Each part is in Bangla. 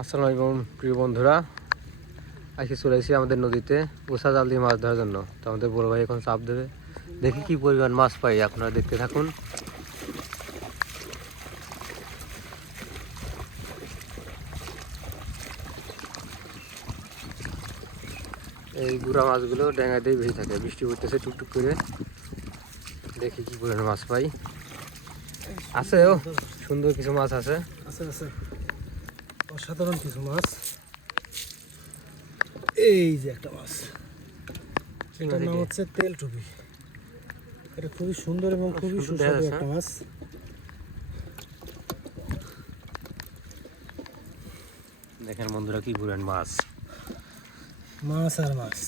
আসসালামু আলাইকুম প্রিয় বন্ধুরা, আজকে চলে এসেছি আমাদের নদীতে উষা জাল দিয়ে মাছ ধরার জন্য। তো আমাদের বড় ভাই এখন চাপ দেবে, দেখি কি পরিমাণ মাছ পাই, আপনারা দেখতে থাকুন। এই গুড়া মাছগুলো ড্যাঙাতেই বেশি থাকে, বৃষ্টি পড়তেছে টুকটুক করে। দেখি কি পরিমাণ মাছ পাই। আছে ও সুন্দর কিছু মাছ আছে, আছে অসাধারণ কিছু মাছ। এই যে একটা মাছ, এটার নাম হচ্ছে তেলটুপি। এটা খুবই সুন্দর এবং খুবই সুস্বাদু একটা মাছ। দেখেন বন্ধুরা কি পরিমাণ মাছ, মাছ আর মাছ।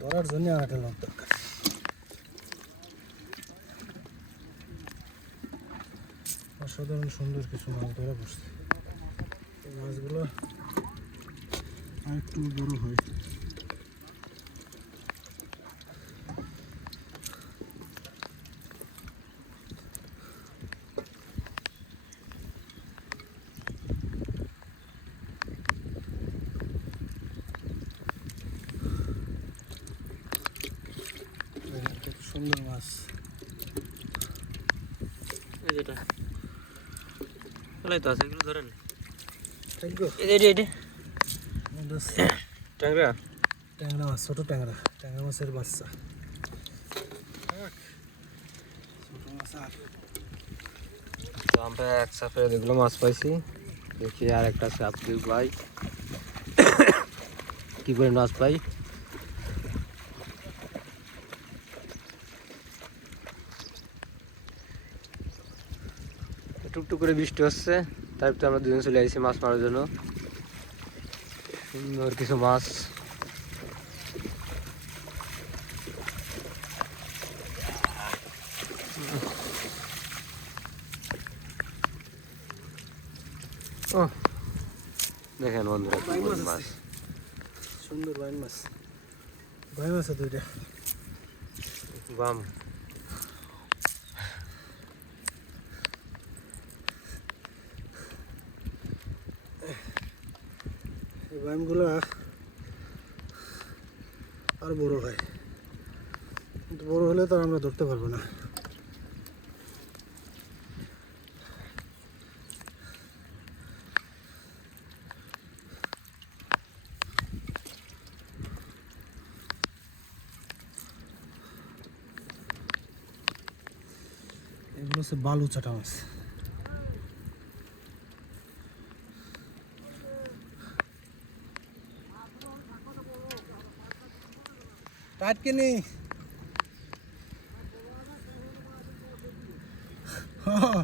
ধরার জন্য আর একটা লোক দরকার। অসাধারণ সুন্দর কিছু মাছ ধরা পড়ছে। এই মাছগুলো আর একটু বড় হয়। কত সুন্দর মাছ। যেটা তো আছে এগুলো ধরেন। ট্যাংরা ট্যাংরা মাছ, ছোট ট্যাংরা, ট্যাংরা মাছের বাচ্চা। তো আমরা এক সাফে যেগুলো মাছ পাইছি, দেখি আর একটা চাপ দিই ভাই কি করে মাছ পাই। টুকটুক করে বৃষ্টি হচ্ছে, তারপর আমরা দুজন চলে আসছি মাছ মারার জন্য। সুন্দর কিছু মাছ। ও দেখেন বন্ধুরা কি পরিমাণ মাছ, সুন্দর বাইন মাছ। বাইন মাছ দুইটা বাম। এই বাইমগুলো আর বড় হয়, কিন্তু বড় হলে তো আমরা ধরতে পারবো না। এগুলো হচ্ছে বালু চাটা মাছ। টাটকিনি হ্যাঁ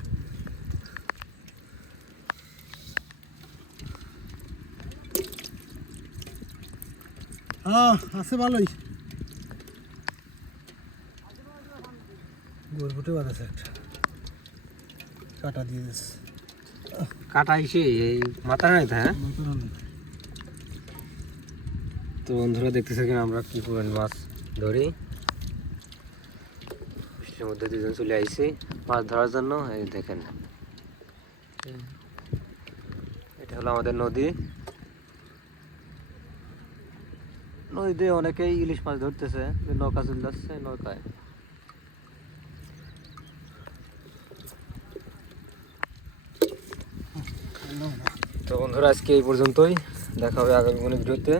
আছে ভালোই। গোলফুটে বাদ আছে একটা, কাটা দিয়ে দিচ্ছে। কাটা এসে এই মাথা নাই হ্যাঁ। তো বন্ধুরা দেখতেছে কিনা আমরা কি পরিমাণ মাছ ধরি। বৃষ্টির মধ্যে দুজন চলে আইছি মাছ ধরার জন্য। এই দেখেন এটা হলো আমাদের নদী। নদীতে অনেকেই ইলিশ মাছ ধরতেছে, নৌকা চলে যাচ্ছে নৌকায়। তো বন্ধুরা আজকে এই পর্যন্তই, দেখা হবে আগামী কোনো ভিডিওতে।